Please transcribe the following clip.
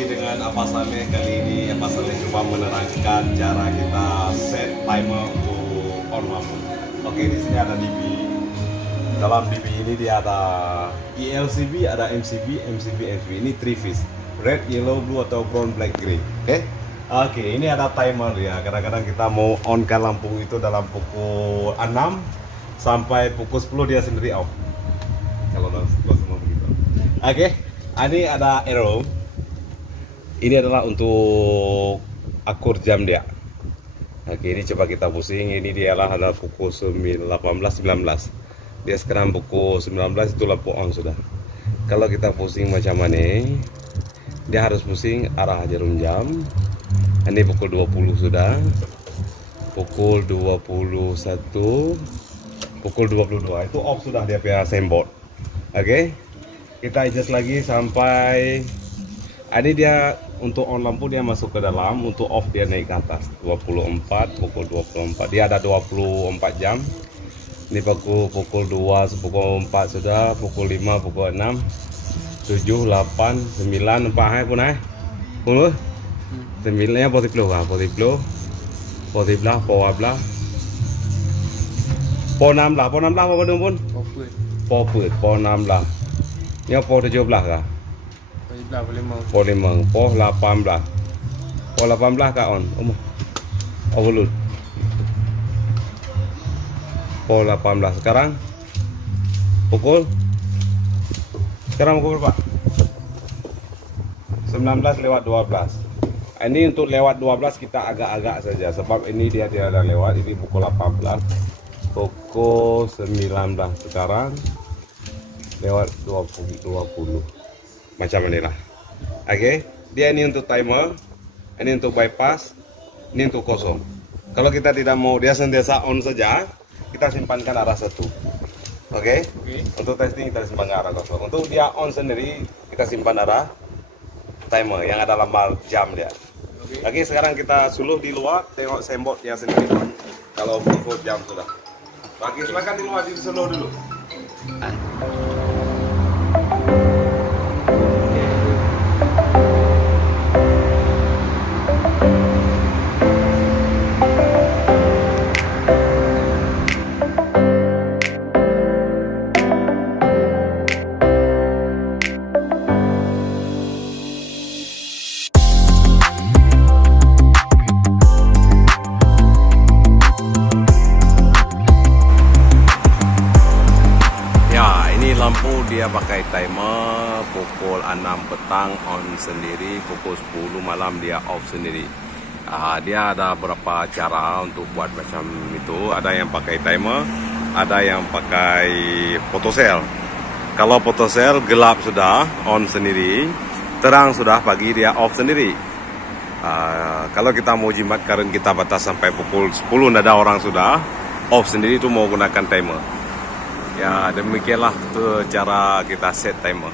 lagi dengan Apa Saleh. Kali ini Apa Saleh coba menerangkan cara kita set timer untuk on lampu. Oke, di sini ada DB. Dalam DB ini dia ada ELCB, ada MCB, MCB. Ini 3 phase, red, yellow, blue atau brown, black, grey. Oke, ini ada timer ya. Kadang-kadang kita mau onkan lampu itu dalam pukul 6 sampai pukul 10 dia sendiri off. Kalau semua begitu. Oke, ini ada arrow. Ini adalah untuk akur jam dia. Oke, ini coba kita pusing. Ini dialah ada pukul 18, 19. Dia sekarang pukul 19, itu lampu on sudah. Kalau kita pusing macam mana, dia harus pusing arah jarum jam. Ini pukul 20 sudah. Pukul 21, pukul 22 itu off sudah dia punya sembot. Oke, kita adjust lagi sampai ini dia untuk on lampu dia masuk ke dalam, untuk off dia naik ke atas 24, pukul 24 dia ada 24 jam. Ini pukul 2, pukul 4 sudah, pukul 5, pukul 6, 7, 8, 9, 4 pun 10, 9 40 lah, 40, 40, 12, 16 apa dong pun? Poput, 16. Ini apa 17 kah? Po 5, po 18. Po 18 kah on? Overload. Po 18 sekarang pukul berapa? 19 lewat 12. Ini untuk lewat 12 kita agak-agak saja sebab ini dia ada lewat. Ini pukul 18, pukul 19 sekarang lewat 20 macam inilah. Oke, dia ini untuk timer, ini untuk bypass, ini untuk kosong. Kalau kita tidak mau dia sentiasa on saja, kita simpankan arah satu. Oke. Untuk testing kita simpan arah kosong. Untuk dia on sendiri kita simpan arah timer yang ada lambar jam dia. Oke, sekarang kita suluh di luar, tengok sembot yang sendiri kalau pukul jam sudah. Oke, silakan di luar, di suluh dulu. Lampu dia pakai timer, pukul 6 petang on sendiri, pukul 10 malam dia off sendiri. Dia ada beberapa cara untuk buat macam itu. Ada yang pakai timer, ada yang pakai photocell. Kalau photocell gelap sudah on sendiri, terang sudah pagi dia off sendiri. Kalau kita mau jimat current kita batas sampai pukul 10 nada orang sudah off sendiri, itu mau gunakan timer. Ya, demikianlah cara kita set timer.